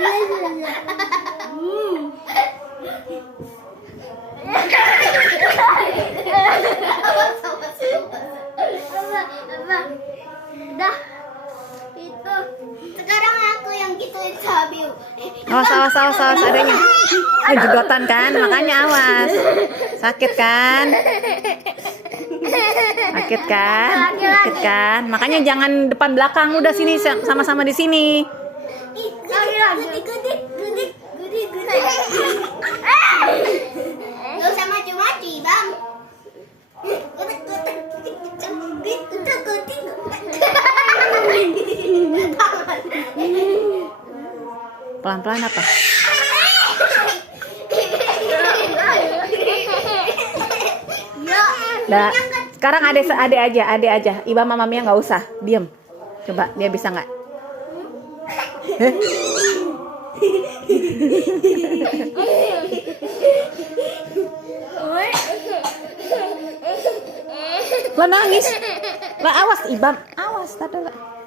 Dah. Itu. Sekarang aku yang gituin Sabil. Awas adanya. Jegotan kan, makanya awas. Sakit kan? Sakit kan? Makanya jangan depan belakang, udah sini sama-sama di sini. Gudik. Gak usah maju-maju, Bang. Pelan-pelan apa? Nah, sekarang ade aja. Iba sama Mami nggak usah, diem. Coba dia bisa nggak? Lah nangis. Lah awas Ibam, awas tadi.